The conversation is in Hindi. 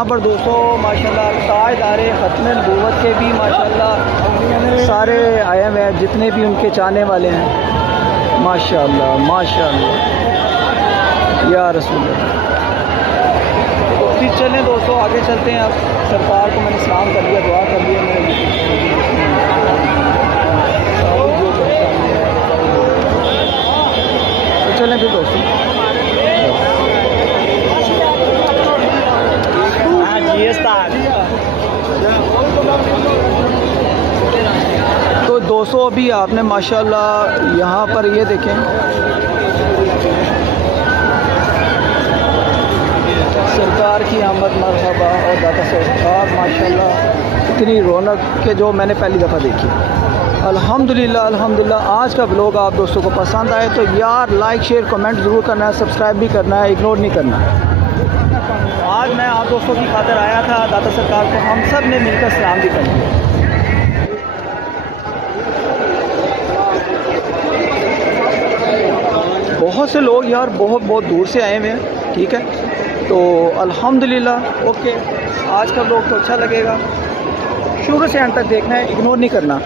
यहाँ पर दोस्तों माशाल्लाह ताजदारे ख़त्म नबूवत के भी माशाल्लाह सारे आए हुए हैं, जितने भी उनके चाहने वाले हैं। माशाल्लाह माशाल्लाह या रसूल अल्लाह। तो फिर चलें दोस्तों, आगे चलते हैं। अब सरकार को मैंने सलाम कर दिया, दुआ कर दिया तो चलें फिर दोस्तों। तो दोस्तों अभी आपने माशाल्लाह यहाँ पर ये देखें, सरकार की आमद मरहबा और दाता सरकार माशाल्लाह इतनी रौनक के जो मैंने पहली दफ़ा देखी। अल्हम्दुलिल्लाह अल्हम्दुलिल्लाह। आज का ब्लॉग आप दोस्तों को पसंद आए तो यार लाइक शेयर कमेंट ज़रूर करना है, सब्सक्राइब भी करना है, इग्नोर नहीं करना। आज मैं आप दोस्तों की खातिर आया था, दाता सरकार को हम सब ने मिलकर सलाम भी कर दिया। बहुत से लोग यार बहुत बहुत दूर से आए हुए हैं, ठीक है। तो अल्हम्दुलिल्लाह ओके, आज का ब्लॉग तो अच्छा लगेगा, शुरू से अंत तक देखना है, इग्नोर नहीं करना।